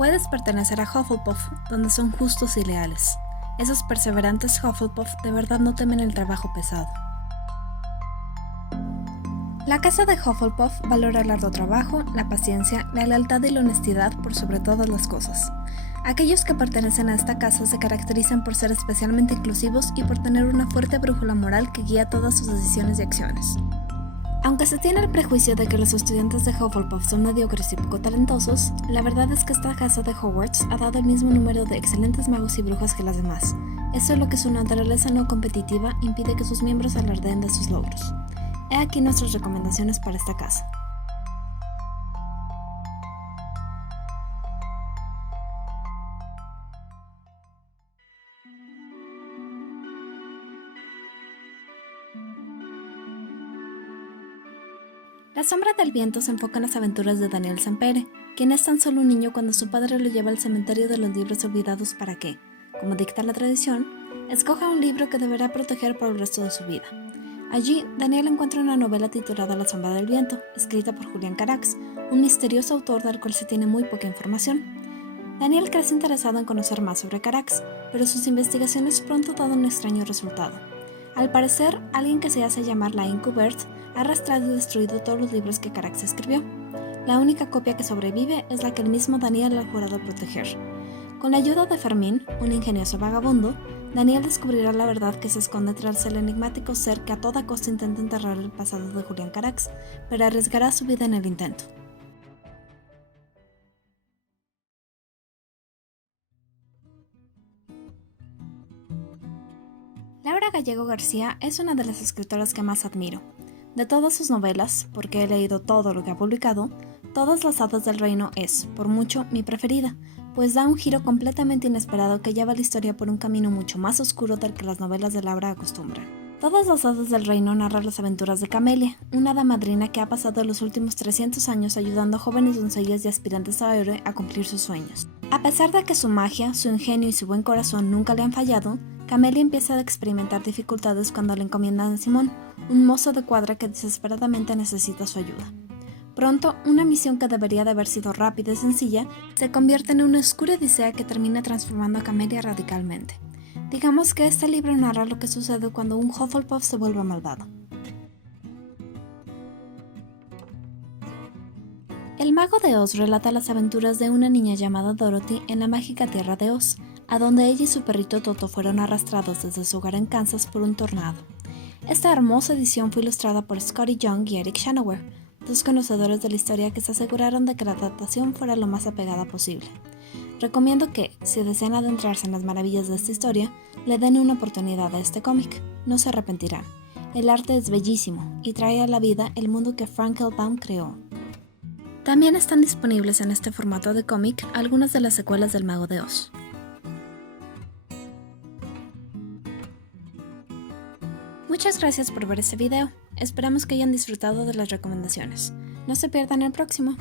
Puedes pertenecer a Hufflepuff, donde son justos y leales. Esos perseverantes Hufflepuff de verdad no temen el trabajo pesado. La casa de Hufflepuff valora el arduo trabajo, la paciencia, la lealtad y la honestidad por sobre todas las cosas. Aquellos que pertenecen a esta casa se caracterizan por ser especialmente inclusivos y por tener una fuerte brújula moral que guía todas sus decisiones y acciones. Aunque se tiene el prejuicio de que los estudiantes de Hufflepuff son mediocres y poco talentosos, la verdad es que esta casa de Hogwarts ha dado el mismo número de excelentes magos y brujas que las demás. Es solo que su naturaleza no competitiva impide que sus miembros alardeen de sus logros. He aquí nuestras recomendaciones para esta casa. La sombra del viento se enfoca en las aventuras de Daniel Sampere, quien es tan solo un niño cuando su padre lo lleva al cementerio de los libros olvidados para que, como dicta la tradición, escoja un libro que deberá proteger por el resto de su vida. Allí, Daniel encuentra una novela titulada La sombra del viento, escrita por Julián Carax, un misterioso autor del cual se tiene muy poca información. Daniel crece interesado en conocer más sobre Carax, pero sus investigaciones pronto dan un extraño resultado. Al parecer, alguien que se hace llamar la Incubert ha arrastrado y destruido todos los libros que Carax escribió. La única copia que sobrevive es la que el mismo Daniel ha jurado proteger. Con la ayuda de Fermín, un ingenioso vagabundo, Daniel descubrirá la verdad que se esconde tras el enigmático ser que a toda costa intenta enterrar el pasado de Julián Carax, pero arriesgará su vida en el intento. Laura Gallego García es una de las escritoras que más admiro. De todas sus novelas, porque he leído todo lo que ha publicado, Todas las hadas del reino es, por mucho, mi preferida, pues da un giro completamente inesperado que lleva la historia por un camino mucho más oscuro del que las novelas de Laura acostumbran. Todas las hadas del reino narra las aventuras de Camelia, una hada madrina que ha pasado los últimos 300 años ayudando a jóvenes doncellas y aspirantes a héroe a cumplir sus sueños. A pesar de que su magia, su ingenio y su buen corazón nunca le han fallado, Camelia empieza a experimentar dificultades cuando le encomiendan a Simón, un mozo de cuadra que desesperadamente necesita su ayuda. Pronto, una misión que debería de haber sido rápida y sencilla, se convierte en una oscura odisea que termina transformando a Camelia radicalmente. Digamos que este libro narra lo que sucede cuando un Hufflepuff se vuelve malvado. El Mago de Oz relata las aventuras de una niña llamada Dorothy en la mágica tierra de Oz, a donde ella y su perrito Toto fueron arrastrados desde su hogar en Kansas por un tornado. Esta hermosa edición fue ilustrada por Scotty Young y Eric Shanower, dos conocedores de la historia que se aseguraron de que la adaptación fuera lo más apegada posible. Recomiendo que, si desean adentrarse en las maravillas de esta historia, le den una oportunidad a este cómic, no se arrepentirán. El arte es bellísimo y trae a la vida el mundo que Frank L. Baum creó. También están disponibles en este formato de cómic algunas de las secuelas del Mago de Oz. Muchas gracias por ver este video, esperamos que hayan disfrutado de las recomendaciones. No se pierdan el próximo.